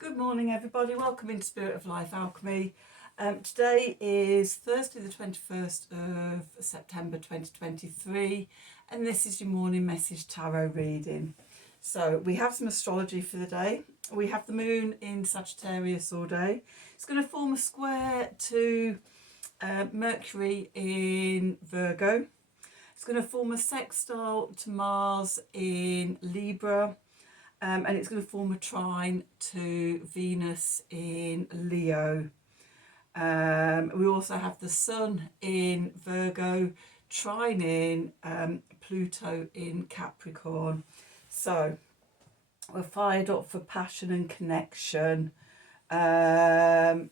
Good morning everybody, welcome into Spirit of Life Alchemy. Today is Thursday the 21st of September 2023 and this is your morning message tarot reading. So we have some astrology for the day. We have the moon in Sagittarius all day. It's going to form a square to Mercury in Virgo. It's going to form a sextile to Mars in Libra. And it's going to form a trine to Venus in Leo. We also have the Sun in Virgo, trine in Pluto in Capricorn. So we're fired up for passion and connection with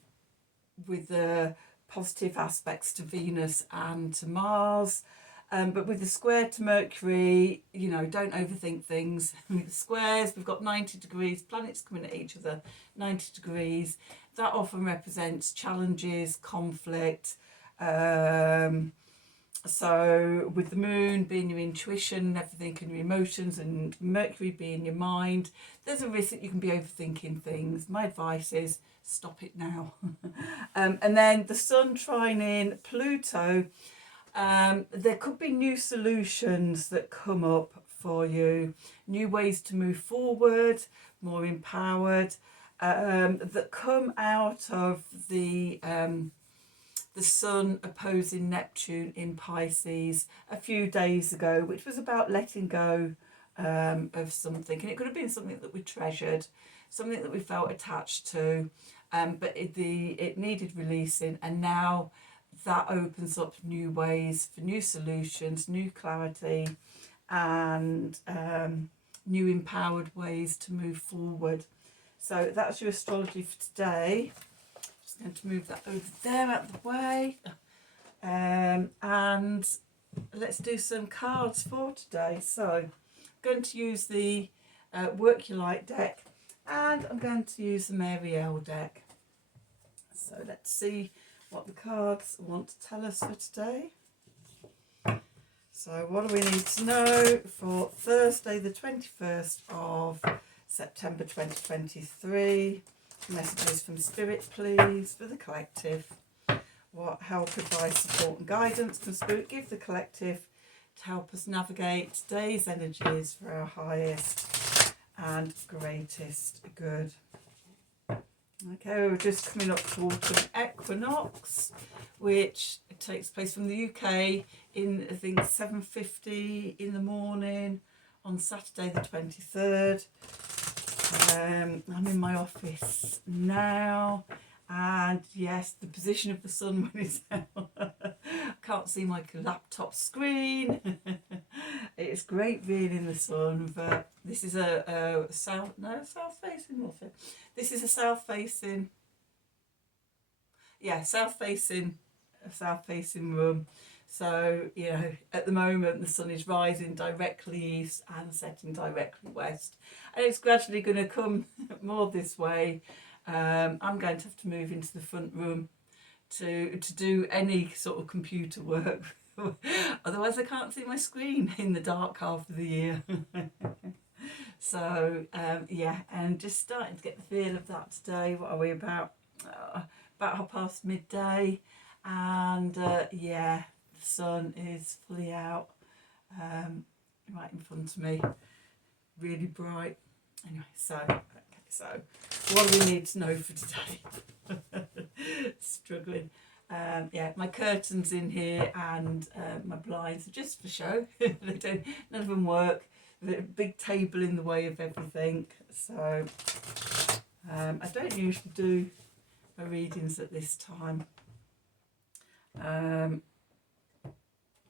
the positive aspects to Venus and to Mars. But with the square to Mercury, you know, don't overthink things. With the squares, we've got 90 degrees, planets coming at each other, 90 degrees. That often represents challenges, conflict. So with the moon being your intuition, everything and your emotions, and Mercury being your mind, there's a risk that you can be overthinking things. My advice is stop it now. And then the Sun trine in Pluto. There could be new solutions that come up for you, new ways to move forward, more empowered, that come out of the Sun opposing Neptune in Pisces a few days ago, which was about letting go of something. And it could have been something that we treasured, something that we felt attached to, but it needed releasing, and now that opens up new ways for new solutions, new clarity, and new empowered ways to move forward. So that's your astrology for today. Just going to move that over there out of the way. And let's do some cards for today. So I'm going to use the Work Your Light deck, and I'm going to use the Marielle deck. So let's see what the cards want to tell us for today. So what do we need to know for Thursday the 21st of September 2023? Messages from Spirit please for the collective. What help, advice, support and guidance can Spirit give the collective to help us navigate today's energies for our highest and greatest good? Okay, we're just coming up to autumn equinox, which takes place from the UK in, I think, 7:50 in the morning on Saturday the 23rd. I'm in my office now, and yes, the position of the sun when it's out. I can't see my laptop screen. It's great being in the sun, but this is a south facing, north facing. This is a south facing room. So, you know, at the moment the sun is rising directly east and setting directly west, and it's gradually going to come more this way. I'm going to have to move into the front room to do any sort of computer work. Otherwise I can't see my screen in the dark half of the year. So yeah, and just starting to get the feel of that today. What are we about midday, and yeah, the sun is fully out, right in front of me, really bright. Anyway, so what do we need to know for today? Struggling. Yeah, my curtains in here and my blinds are just for show. None of them work. The big table in the way of everything. So I don't usually do my readings at this time. They're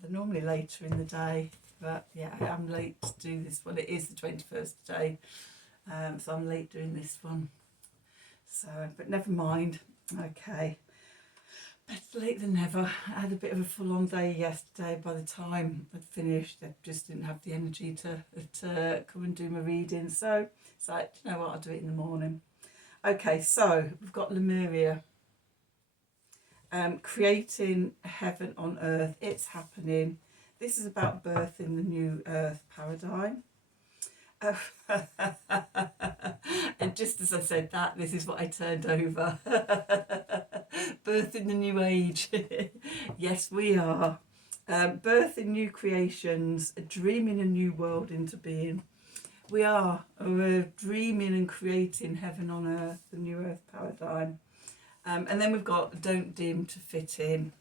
normally later in the day, but yeah, I am late to do this one. It is the 21st today, so I'm late doing this one. So, but never mind. Okay. Better late than never. I had a bit of a full-on day yesterday. By the time I'd finished, I just didn't have the energy to come and do my reading. So it's like, you know what, I'll do it in the morning. Okay, so we've got Lemuria. Creating heaven on earth. It's happening. This is about birthing the new earth paradigm. And just as I said that, this is what I turned over. Birth in the new age. Yes, we are. Birth in new creations, dreaming a new world into being. We are. We're dreaming and creating heaven on earth, the new earth paradigm. And then we've got don't dim to fit in.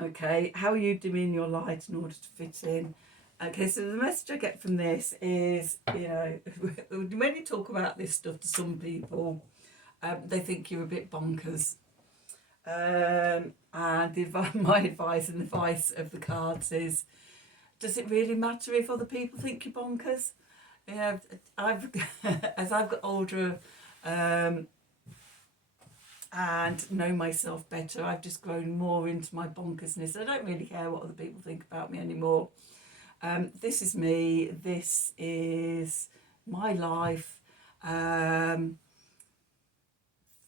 Okay, how are you dimming your light in order to fit in? Okay, so the message I get from this is, you know, when you talk about this stuff to some people, they think you're a bit bonkers. And my advice and the advice of the cards is, does it really matter if other people think you're bonkers? Yeah, as I've got older, and know myself better, I've just grown more into my bonkersness. I don't really care what other people think about me anymore. This is me. This is my life.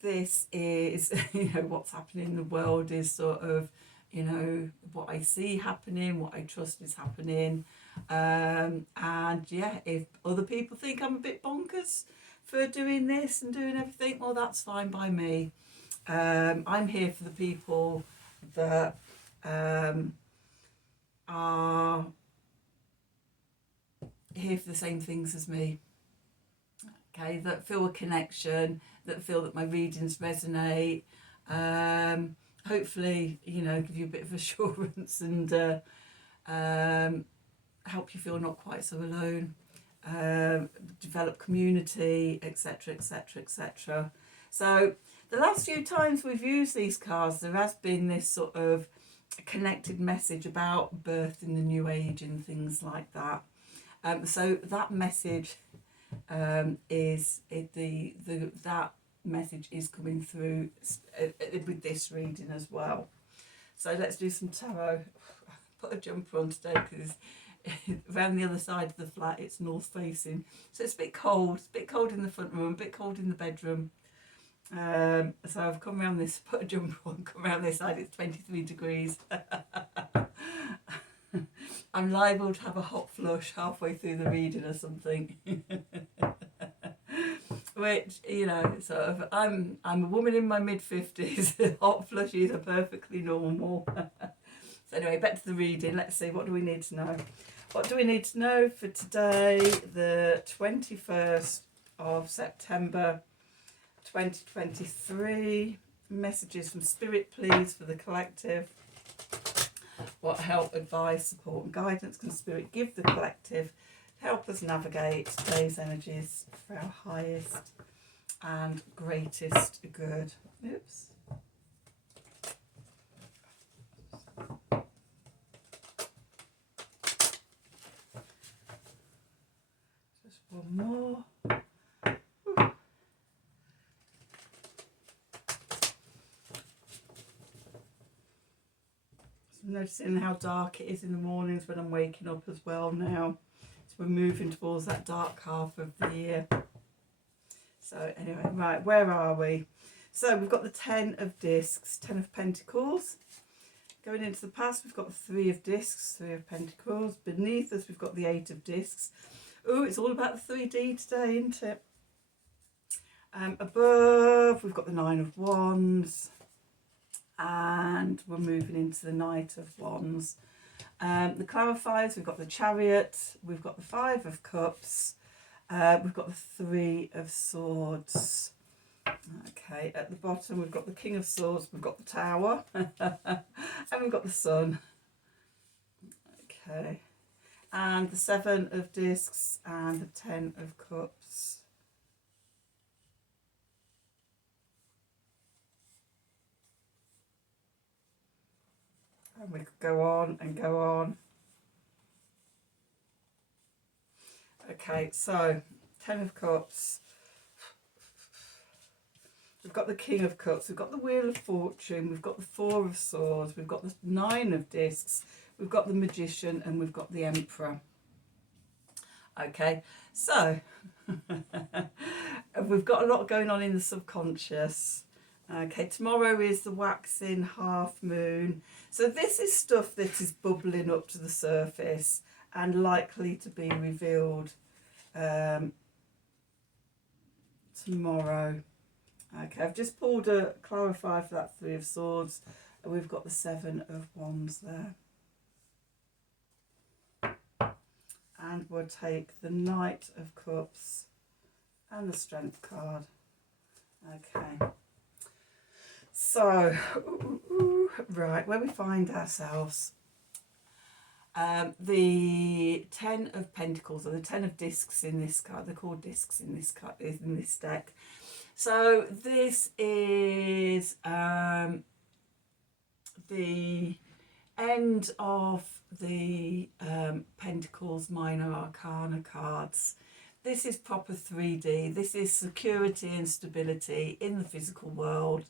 This is, you know, what's happening in the world is sort of, you know, what I see happening, what I trust is happening. And yeah, if other people think I'm a bit bonkers for doing this and doing everything, well, that's fine by me. I'm here for the people that are here for the same things as me. Okay, that feel a connection, that feel that my readings resonate. Hopefully, you know, give you a bit of assurance and help you feel not quite so alone. Develop community, etc., etc., etc. So the last few times we've used these cards, there has been this sort of connected message about birth in the new age and things like that. So that message that message is coming through with this reading as well. So let's do some tarot. Put a jumper on today because around the other side of the flat it's north facing, so it's a bit cold. It's a bit cold in the front room, a bit cold in the bedroom. So I've come around this, put a jumper on, come around this side, it's 23 degrees. I'm liable to have a hot flush halfway through the reading or something. Which, you know, sort of, I'm a woman in my mid-50s. Hot flushes are perfectly normal. So anyway, back to the reading. Let's see, what do we need to know? What do we need to know for today, the 21st of September 2023? Messages from Spirit, please, for the collective. What help, advice, support and guidance can Spirit give the collective? Help us navigate today's energies for our highest and greatest good. Oops. Just one more. I'm noticing how dark it is in the mornings when I'm waking up as well now. So we're moving towards that dark half of the year. So anyway, right, where are we? So we've got the 10 of discs, 10 of pentacles. Going into the past, we've got the 3 of discs, 3 of pentacles. Beneath us, we've got the 8 of discs. Oh, it's all about the 3D today, isn't it? Above, we've got the 9 of wands. And we're moving into the Knight of Wands. The clarifiers, we've got the Chariot, we've got the 5 of Cups, we've got the 3 of Swords. Okay, at the bottom we've got the King of Swords, we've got the Tower, and we've got the Sun. Okay, and the 7 of Discs and the 10 of Cups. And we could go on and go on. Okay, so 10 of Cups. We've got the King of Cups, we've got the Wheel of Fortune, we've got the 4 of Swords, we've got the 9 of Discs, we've got the Magician, and we've got the Emperor. Okay, so we've got a lot going on in the subconscious. Okay, tomorrow is the waxing half moon. So this is stuff that is bubbling up to the surface and likely to be revealed tomorrow. Okay, I've just pulled a clarify for that Three of Swords, and we've got the Seven of Wands there. And we'll take the Knight of Cups and the Strength card. Okay. So, right, where we find ourselves. The Ten of Pentacles, or the Ten of Discs in this card, they're called discs in this card, in this deck. So this is the end of the Pentacles Minor Arcana cards. This is proper 3D. This is security and stability in the physical world.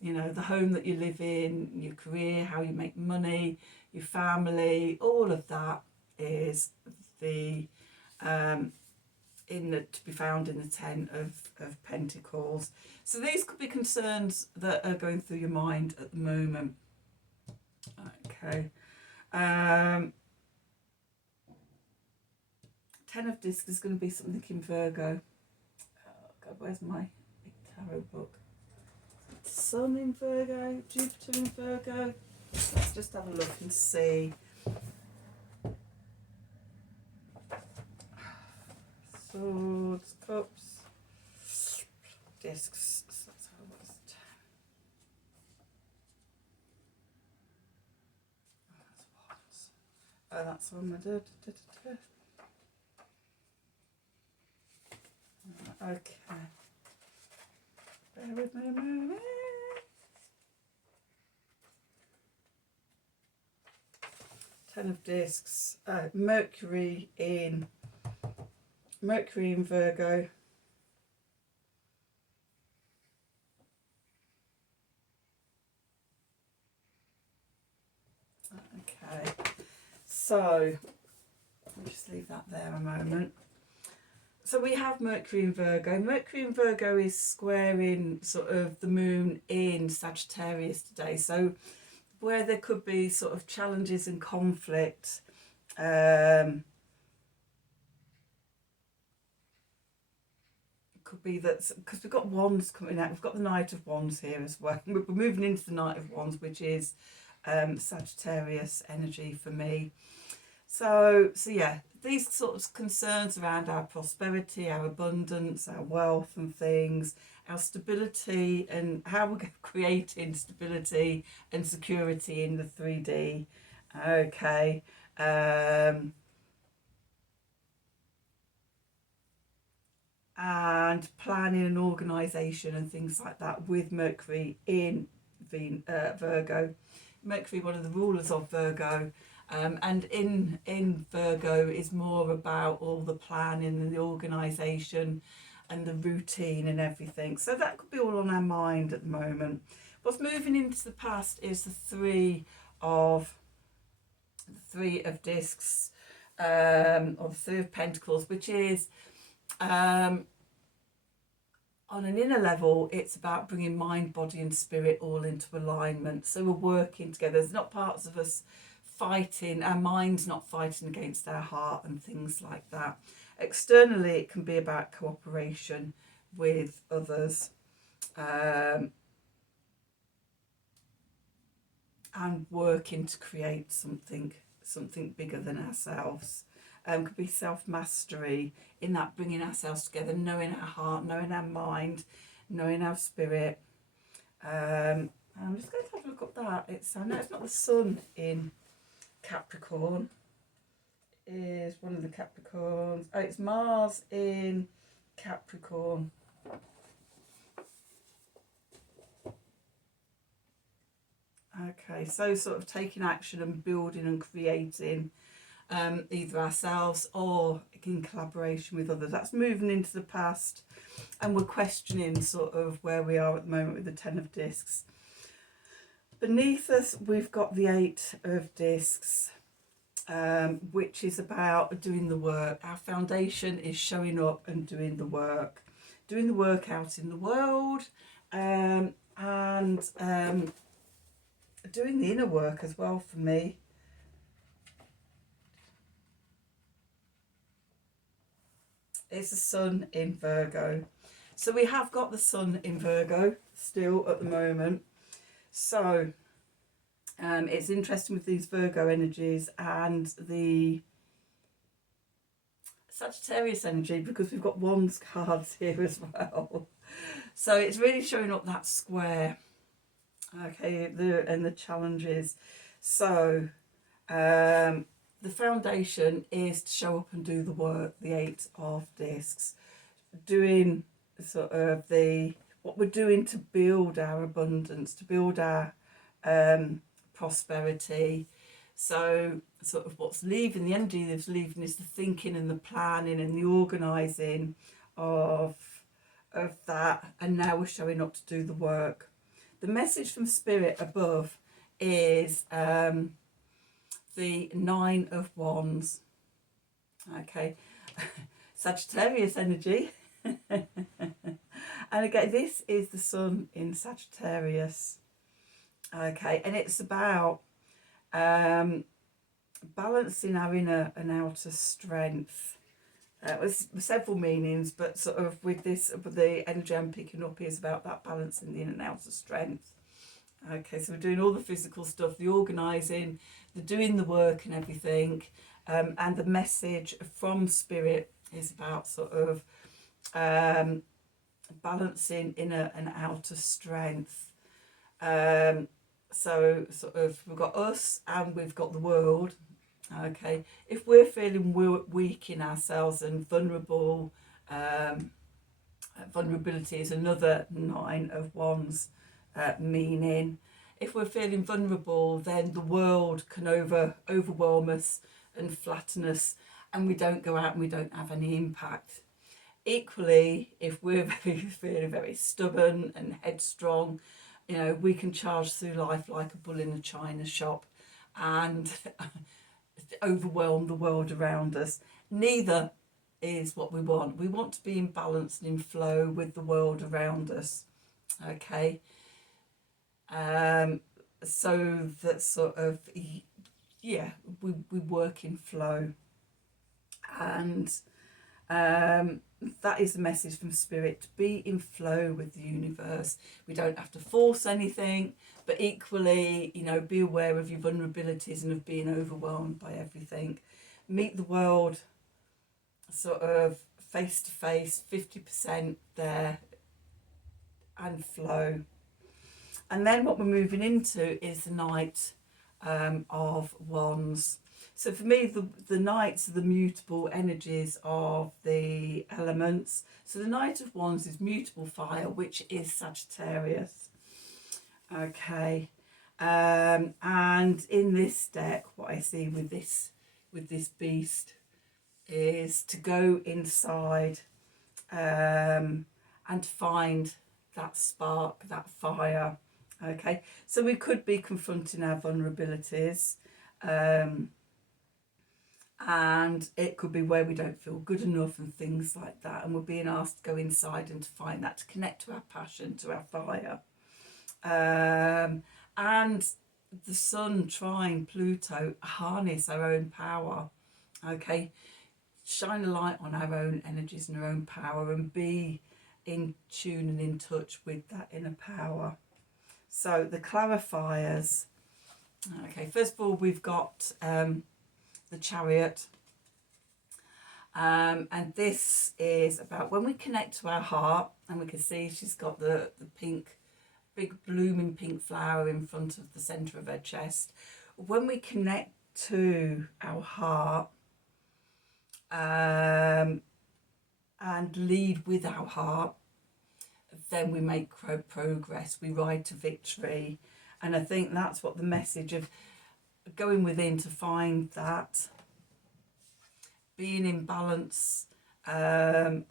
You know, the home that you live in, your career, how you make money, your family, all of that is the to be found in the Ten of Pentacles. So these could be concerns that are going through your mind at the moment. Okay. Ten of Discs is going to be something in Virgo. Oh God, where's my big tarot book? Sun in Virgo, Jupiter in Virgo. Let's just have a look and see. Swords, Cups, Discs. Oh, that's one. Okay. Bear with me a moment. Ten of Discs. Mercury in Virgo. Okay. So I'll just leave that there a moment. So we have Mercury in Virgo. Mercury in Virgo is squaring sort of the moon in Sagittarius today. So where there could be sort of challenges and conflict, could be that, because we've got Wands coming out. We've got the Knight of Wands here as well. We're moving into the Knight of Wands, which is Sagittarius energy for me. So yeah, these sorts of concerns around our prosperity, our abundance, our wealth and things, our stability, and how we're creating stability and security in the 3D. Okay. And planning and organisation and things like that with Mercury in Virgo. Mercury, one of the rulers of Virgo. And in Virgo is more about all the planning and the organisation and the routine and everything. So that could be all on our mind at the moment. What's moving into the past is the Three of Discs, or the Three of Pentacles, which is on an inner level, it's about bringing mind, body and spirit all into alignment. So we're working together. There's not parts of us fighting, our mind's not fighting against our heart and things like that. Externally, it can be about cooperation with others, and working to create something bigger than ourselves. Could be self-mastery in that, bringing ourselves together, knowing our heart, knowing our mind, knowing our spirit. I'm just going to have a look at that. I know it's not the sun in Capricorn. Is one of the Capricorns. Oh, it's Mars in Capricorn. Okay, so sort of taking action and building and creating, either ourselves or in collaboration with others. That's moving into the past, and we're questioning sort of where we are at the moment with the Ten of Discs. Beneath us, we've got the Eight of Discs, which is about doing the work. Our foundation is showing up and doing the work out in the world, and doing the inner work as well for me. It's the sun in Virgo. So we have got the sun in Virgo still at the moment. So it's interesting with these Virgo energies and the Sagittarius energy, because we've got Wands cards here as well. So it's really showing up that square, okay, and the challenges. So the foundation is to show up and do the work, the 8 of discs, doing sort of what we're doing to build our abundance, to build our prosperity. So sort of what's leaving, the energy that's leaving is the thinking and the planning and the organising of that, and now we're showing up to do the work. The message from Spirit above is the 9 of Wands. Okay, Sagittarius energy. And again, this is the sun in Sagittarius. Okay, and it's about balancing our inner and outer strength. With several meanings, but sort of with this, the energy I'm picking up is about that balancing the inner and outer strength. Okay, so we're doing all the physical stuff, the organising, the doing the work and everything, and the message from Spirit is about sort of balancing inner and outer strength. So sort of we've got us and we've got the world. Okay, if we're feeling weak in ourselves and vulnerable, vulnerability is another 9 of Wands meaning. If we're feeling vulnerable, then the world can overwhelm us and flatten us, and we don't go out and we don't have any impact. Equally, if we're feeling very stubborn and headstrong, you know, we can charge through life like a bull in a china shop and overwhelm the world around us. Neither is what we want. We want to be in balance and in flow with the world around us. Okay. So that sort of, yeah, we work in flow. And that is the message from Spirit, to be in flow with the universe. We don't have to force anything, but equally, you know, be aware of your vulnerabilities and of being overwhelmed by everything. Meet the world sort of face to face, 50% there, and flow. And then what we're moving into is the Knight of Wands. So for me, the Knights are the mutable energies of the elements. So the Knight of Wands is mutable fire, which is Sagittarius. Okay. And in this deck, what I see with this beast is to go inside and find that spark, that fire. Okay, so we could be confronting our vulnerabilities, and it could be where we don't feel good enough and things like that, and we're being asked to go inside and to find that, to connect to our passion, to our fire. And the sun, trine, Pluto, harness our own power. Okay, shine a light on our own energies and our own power, and be in tune and in touch with that inner power. So the clarifiers. Okay, first of all, we've got the Chariot. And this is about when we connect to our heart, and we can see she's got the pink, big blooming pink flower in front of the centre of her chest. When we connect to our heart and lead with our heart, then we make progress, we ride to victory. And I think that's what the message of going within to find that, being in balance and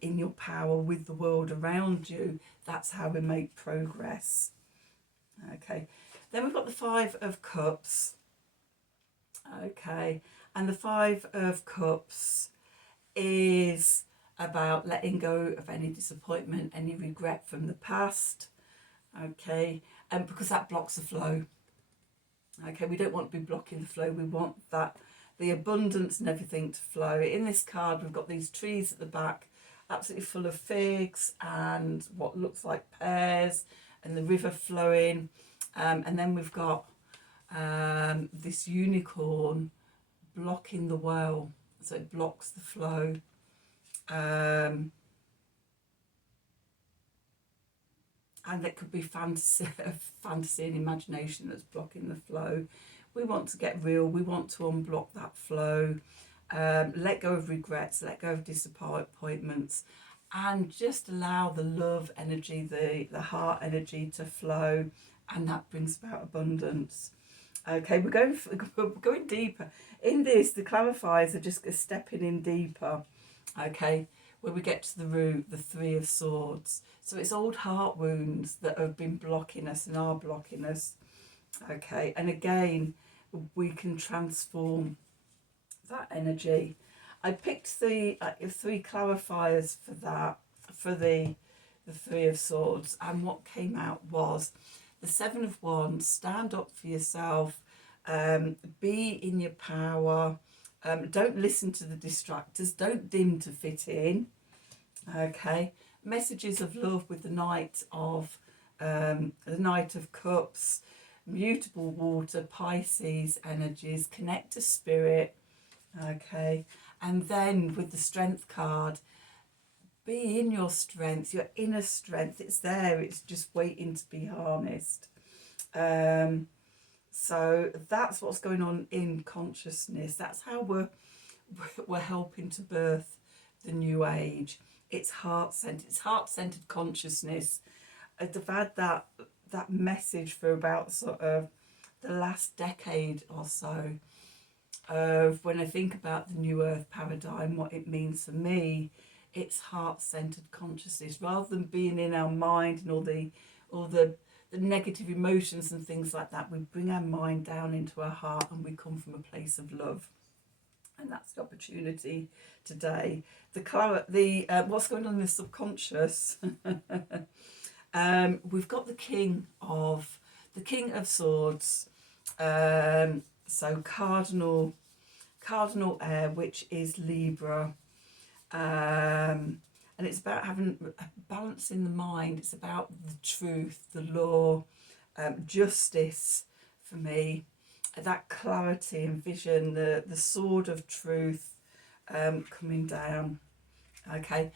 in your power with the world around you, that's how we make progress. Okay, then we've got the 5 of Cups. Okay, and the 5 of Cups is about letting go of any disappointment, any regret from the past. Okay, and because that blocks the flow. Okay, we don't want to be blocking the flow. We want that the abundance and everything to flow. In this card, we've got these trees at the back, absolutely full of figs and what looks like pears, and the river flowing. And then we've got this unicorn blocking the well, so it blocks the flow. And it could be fantasy and imagination that's blocking the flow. We want to get real. We want to unblock that flow. Let go of regrets, let go of disappointments, and just allow the love energy, the heart energy to flow, and that brings about abundance. Okay, we're going deeper. In this, the clarifiers are just stepping in deeper. Okay, where we get to the root, the Three of Swords. So it's old heart wounds that have been blocking us and are blocking us. Okay, and again, we can transform that energy. I picked the three clarifiers for that, for the Three of Swords, and what came out was the Seven of Wands. Stand up for yourself, be in your power, don't listen to the distractors, don't dim to fit in. Okay, messages of love with the Knight of Cups, mutable water, Pisces energies, connect to spirit. Okay, and then with the Strength card, be in your strength, your inner strength. It's there, it's just waiting to be harnessed. So that's what's going on in consciousness. That's how we're helping to birth the new age. It's heart-centered consciousness. I've had that message for about sort of the last decade or so, of when I think about the new earth paradigm, what it means for me. It's heart-centered consciousness, rather than being in our mind and all the negative emotions and things like that. We bring our mind down into our heart, and we come from a place of love. And that's the opportunity today. What's going on in the subconscious? We've got the King of Swords. So cardinal air, which is Libra. And it's about having a balance in the mind. It's about the truth, the law, justice for me, that clarity and vision, the sword of truth coming down. Okay,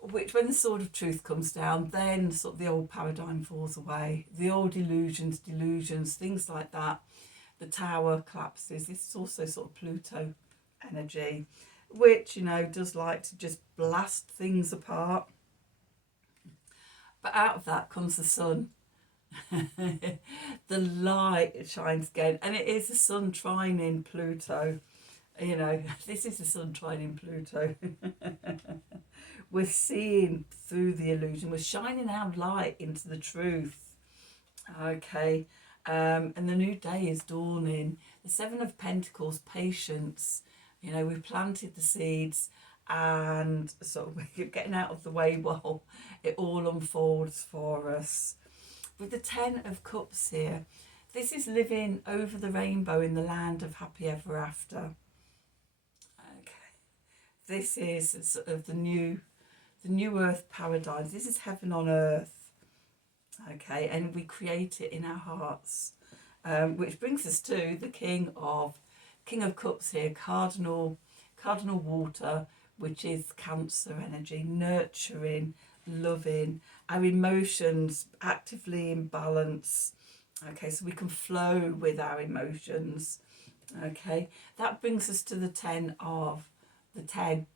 which when the sword of truth comes down, then sort of the old paradigm falls away, the old delusions, things like that. The tower collapses. This is also sort of Pluto energy, which, you know, does like to just blast things apart. But out of that comes the sun. The light shines again, and it is the sun trine in Pluto. You know, this is the sun trine in Pluto. We're seeing through the illusion. We're shining our light into the truth. Okay. And the new day is dawning. The Seven of Pentacles, patience. You know, we've planted the seeds, and sort of we're getting out of the way while it all unfolds for us. With the Ten of Cups here, this is living over the rainbow in the land of happy ever after. Okay, this is sort of the new earth paradise. This is heaven on earth. Okay, and we create it in our hearts, which brings us to the King of Cups here, cardinal water, which is Cancer energy, nurturing, loving, our emotions actively in balance. Okay, so we can flow with our emotions. Okay, that brings us to the the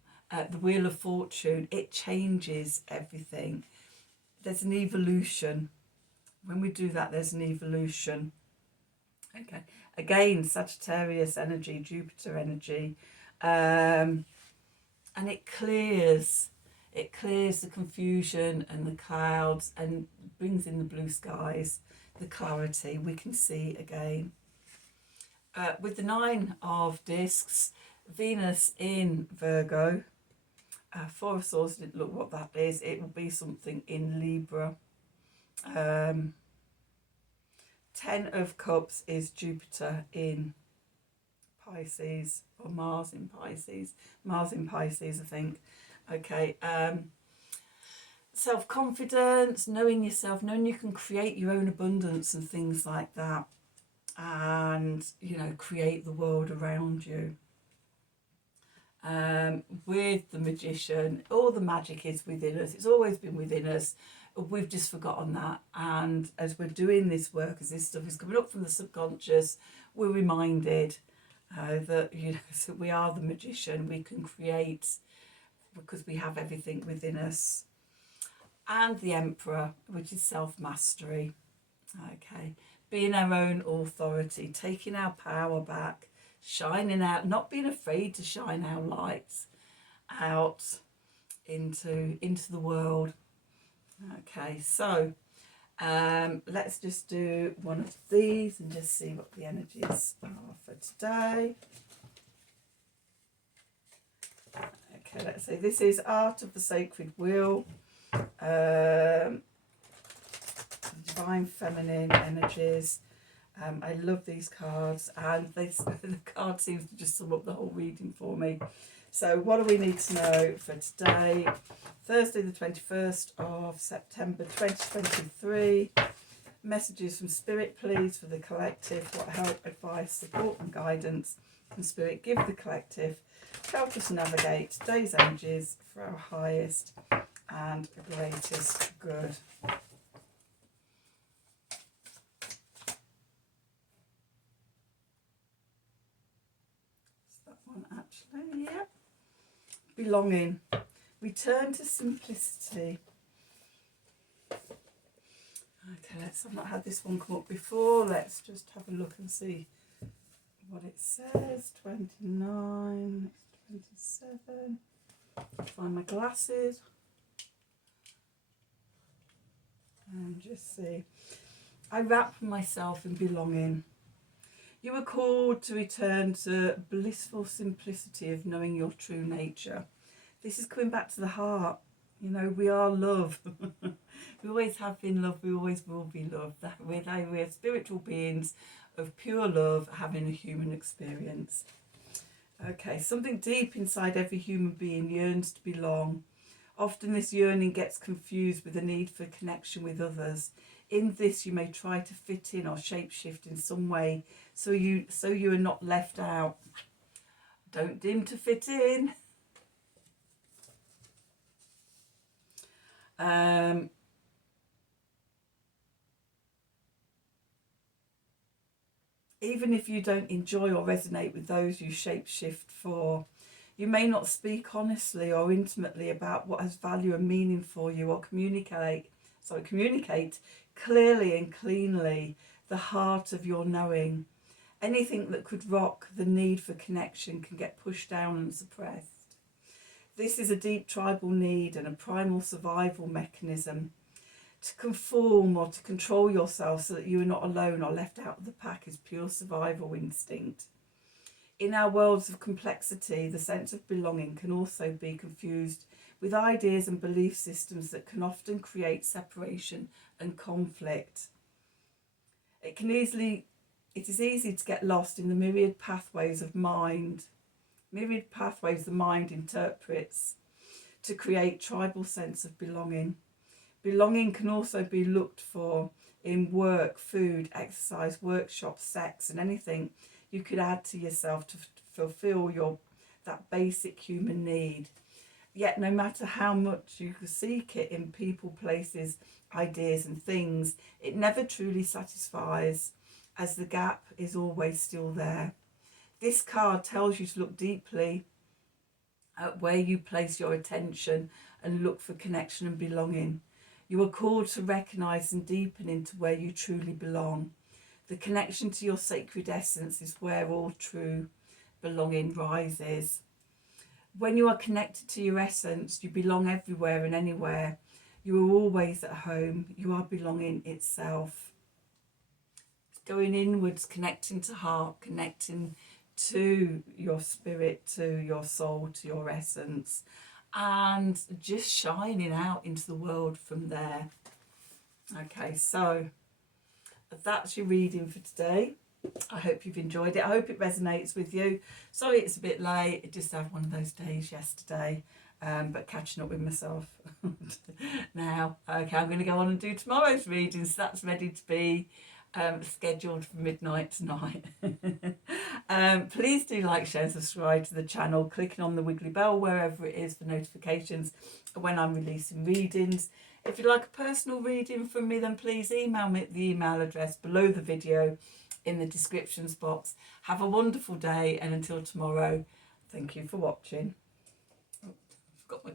Wheel of Fortune. It changes everything. There's an evolution. When we do that, there's an evolution. Okay, again, Sagittarius energy, Jupiter energy, and it clears the confusion and the clouds, and brings in the blue skies, the clarity. We can see again. With the Nine of Discs, Venus in Virgo, Four of Swords, look what that is. It will be something in Libra. 10 of Cups is Jupiter in Pisces, or Mars in Pisces. Mars in Pisces, I think. Okay. Self-confidence, knowing yourself, knowing you can create your own abundance and things like that. And, you know, create the world around you. With the Magician, all the magic is within us. It's always been within us. We've just forgotten that. And as we're doing this work, as this stuff is coming up from the subconscious, we're reminded that, you know, so we are the Magician. We can create because we have everything within us. And the Emperor, which is self-mastery. Okay, being our own authority, taking our power back, shining out, not being afraid to shine our lights out into the world. Okay, so let's just do one of these and just see what the energies are for today. Okay, let's see. This is Art of the Sacred Wheel. Divine Feminine energies. I love these cards, and the card seems to just sum up the whole reading for me. So what do we need to know for today, Thursday the 21st of September 2023? Messages from Spirit, please, for the collective. What help, advice, support and guidance can Spirit give the collective to help us navigate today's energies for our highest and greatest good? Actually, yeah. Belonging. Return to simplicity. Okay, I've not had this one come up before. Let's just have a look and see what it says. 29, 27. Find my glasses. And just see. I wrap myself in belonging. You are called to return to blissful simplicity of knowing your true nature. This is coming back to the heart. You know, we are love. We always have been love. We always will be love. We're spiritual beings of pure love having a human experience. Okay, something deep inside every human being yearns to belong. Often this yearning gets confused with the need for connection with others. In this, you may try to fit in or shapeshift in some way, so you are not left out. Don't dim to fit in. Even if you don't enjoy or resonate with those you shapeshift for, you may not speak honestly or intimately about what has value and meaning for you, or communicate clearly and cleanly the heart of your knowing. Anything that could rock the need for connection can get pushed down and suppressed. This is a deep tribal need and a primal survival mechanism. To conform or to control yourself so that you are not alone or left out of the pack is pure survival instinct. In our worlds of complexity, the sense of belonging can also be confused with ideas and belief systems that can often create separation and conflict. It is easy to get lost in the myriad pathways the mind interprets to create tribal sense of belonging. Belonging can also be looked for in work, food, exercise, workshops, sex, and anything you could add to yourself to fulfill that basic human need. Yet no matter how much you seek it in people, places, ideas and things, it never truly satisfies, as the gap is always still there. This card tells you to look deeply at where you place your attention and look for connection and belonging. You are called to recognise and deepen into where you truly belong. The connection to your sacred essence is where all true belonging rises. When you are connected to your essence, you belong everywhere and anywhere. You are always at home. You are belonging itself. Going inwards, connecting to heart, connecting to your spirit, to your soul, to your essence, and just shining out into the world from there. Okay, so that's your reading for today. I hope you've enjoyed it. I hope it resonates with you. Sorry it's a bit late. I just had one of those days yesterday, but catching up with myself now. Okay, I'm going to go on and do tomorrow's reading, so that's ready to be scheduled for midnight tonight. Please do like, share and subscribe to the channel, clicking on the wiggly bell wherever it is for notifications when I'm releasing readings. If you'd like a personal reading from me, then please email me at the email address below the video in the descriptions box. Have a wonderful day, and until tomorrow, thank you for watching. Oh, I've got my